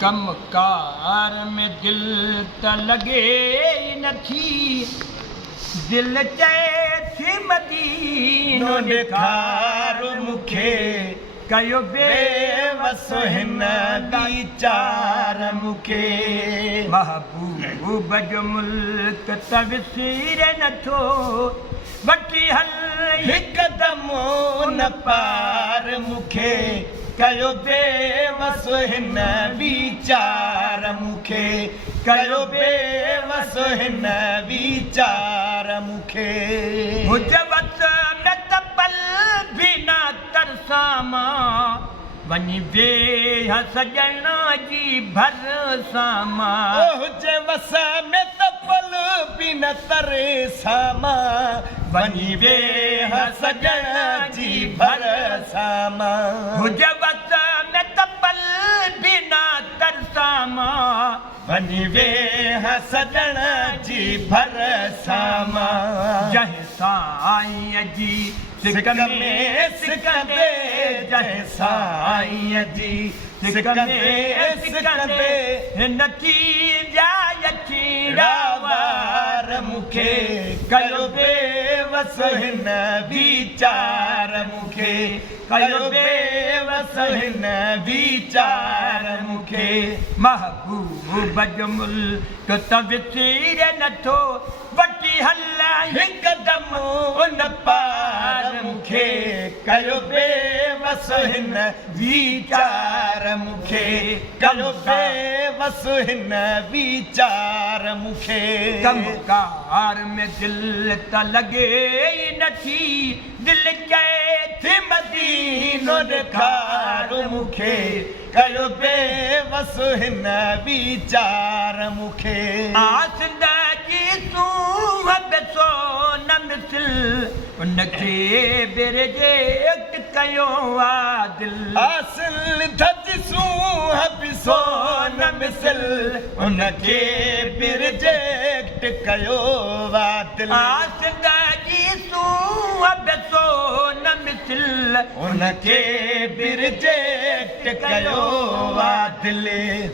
कम कार में दिल त लगे नथी दिल चए थी मदीनो ॾेखार मूंखे कयो बेवस हिन वीचार मूंखे महबूब जो मुल्क त विसीर नथो वठी हल हिकदम उन पार मूंखे कयो बेवस हिन वीचार मूंखे कयो बेवस हिन वीचार मूंखे हुजे वस में त पल बि न तरसां मां वञी वेह सॼण जी भरसां मां हुजे वस में त पल बि न तरसां मां वञी वेह सॼण जी भरसां मां हुजे वस में त पल बि न तरसां मां वञी वेह सॼण जी भरसां मां जंहिं साईं जी सिक में सिकंदे जंहिं साईं जी सिक में सिकंदे नथी जाय छीड़ा वार मूंखे कयो बेवस हिन वीचार मूंखे कयो बेवस हिन वीचार मूंखे महबूब जो मुल्क त विसीर नथो वठी हल हिकदम उन पार मूंखे कयो बेवस हिन वीचार मूंखे कयो बेवस हिन वीचार मूंखे कमकार में दिल त लगे नथी दिल चए थी मदीनो ॾेखार मूंखे कयो बेवस हिन वीचार मूंखे आसिंद जी सूह बेसो न मिसल उनखे बिरजेक्ट कयो आ दिल आसिल धज सूह बेसो न मिसल उनखे बिरजेक्ट कयो आ दिल आसिंद जी सूह बेसो न मिसल उनखे बिरजेक्ट कयो आ दिल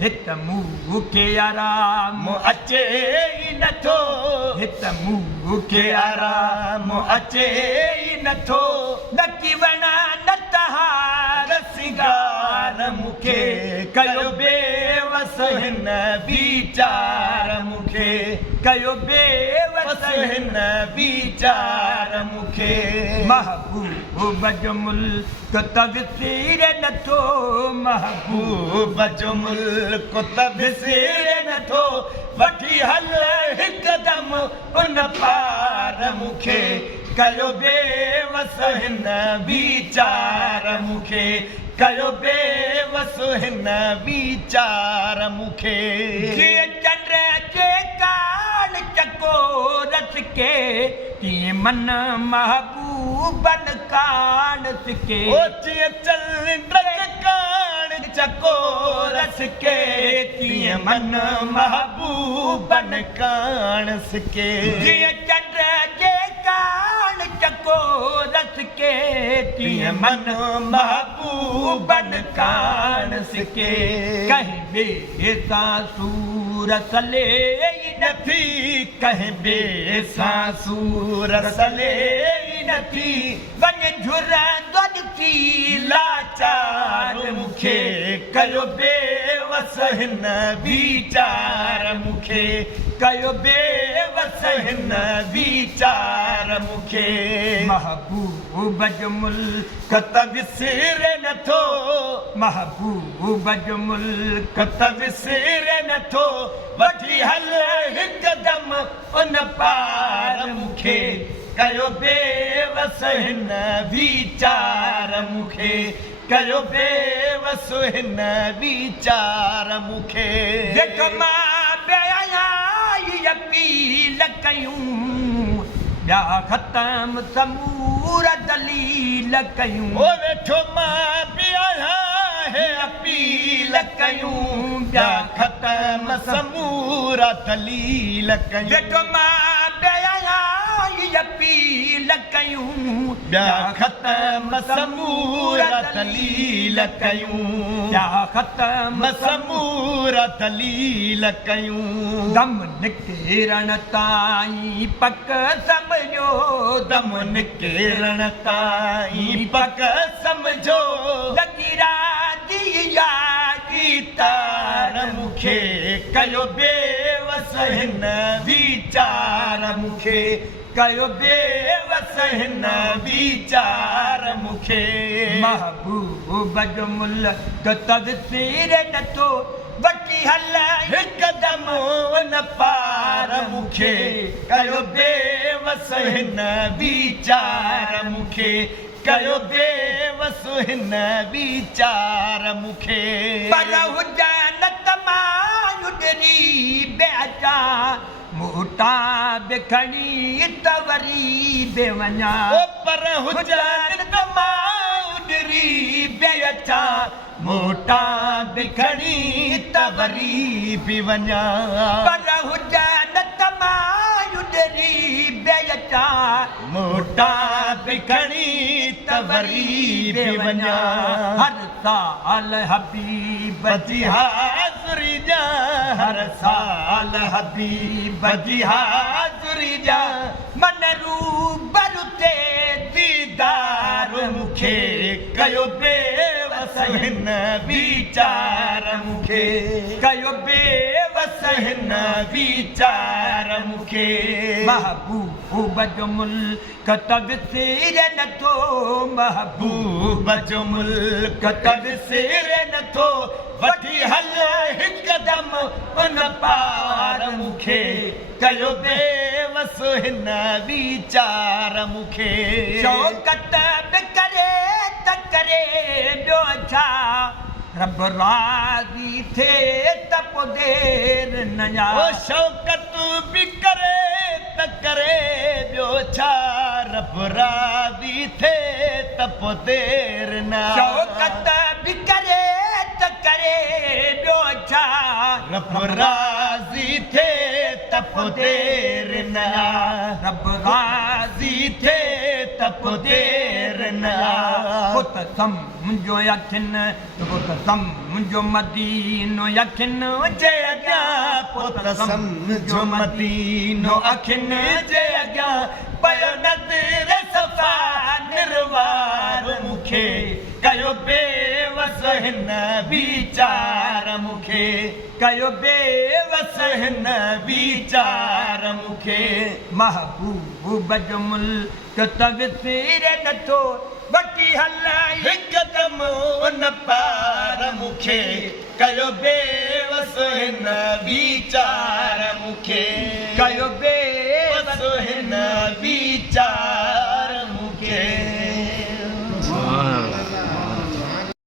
हित मुंहुं खे आराम अचे ई नथो हित मुंहुं खे आराम अचे ई नथो नकी वणा न तहार सिंगार मूंखे कयो बेवस हिन वीचार मूंखे कयो बेवस हिन वीचार मूंखे महबूब जो मुल्क त विसीर नथो महबूब जो मुल्क त विसीर नथो वठी हल हिकदम उन पार मूंखे कयो बेवस हिन वीचार मूंखे कयो बेवस हिन वीचार मूंखे जीअं चंड जे कान चकोरस के तीअं मन महबूबन कान सिके जीअं चंड जे कान चकोरस के तीअं मन महबूबन कान सिके जीअं चंड जे कान चकोरस के तीअं मन महबूबन कान सिके कहीं ॿिए सां सूरत ले नथी कहीं ॿिए सां सूरत ले नथी वञ झुरंदो ॾिसी लाचार मूंखे कयो बेवस हिन वीचार मूंखे कयो बेवस हिन वीचार मूंखे महबूब जो मुल्क त विसीर नथो महबूब जो मुल्क त विसीर नथो वठी हल हिकदम उन पार मूंखे कयो बेवस हिन वीचार मूंखे कयो बेवस हिन वीचार मूंखे जेको मां ॿिया अपील कयूं ॿिया ख़तम समूर दलील कयूं ओ वेठो मां ॿिया अपील कयूं ॿिया ख़तम समूर दलील कयूं जेको मां ॿिया अपील तलील कयूं ॿिया ख़तम समूर तलील कयूं ॿिया ख़तम समूर तलील कयूं दम निकिरण ताईं पक समझो दम निकिरण ताईं पक समझो लगी राजी यादी तार मूंखे कयो बेवस हिन वीचार मूंखे कयो बेवस हिन वीचार मूंखे महबूब जो मुल्क तवसीर नथो वठी हल हिकदमि न पार मूंखे कयो बेवस हिन वीचार मूंखे कयो बेवस हिन वीचार मूंखे पर हुजन तमामु डरी बेचा मोटा बिखणी त वरी बेवञा पर हुजन तमामु डरी बेचा मोटा बिखणी त वरी बि वञा पर हुजन तमामु डरी बेचा मोटा बिखणी त वरी बि वञा हर साल हबीब जी हाज़ुरी जा हर साल हबीब जी हाज़ुरी जा मन रूबरू ते दीदार मूंखे कयो बेवस हिन वीचार मूंखे कयो बेवस हिन वीचार मूंखे महबूब जो मुल्क तवसीर नथो महबूब जो मुल्क तवसीर नथो वठी हल हिकदमि उन पार मूंखे कयो बेवस हिन वीचार मूंखे शौक़त बि करे त करे ॿियो छा रब राज़ी थिए त पोइ देर न जा शौक़त बि करे त करे ॿियो छा रब राज़ी थिए त पोइ देर न शौक़त बि करे त करे ॿियो छा रब राज़ी थिए त पोइ देर न रब राज़ी थिए त पोइ देर न पुत सम्झो यकिन पुत सम्झो मदीनो यकिन जे अॻियां पुत सम्झो मदीनो अखिन जे अॻियां पयो नज़र सफ़ा निर्वार मूंखे कयो बेवस हिन वीचार मूंखे कयो बेवस हिन वीचार मूंखे महबूब जो मुल्क तवसीर नथो वठी हल हिकदमि उन पार मूंखे कयो बेवस हिन वीचार मूंखे कयो बेवस हिन वीचार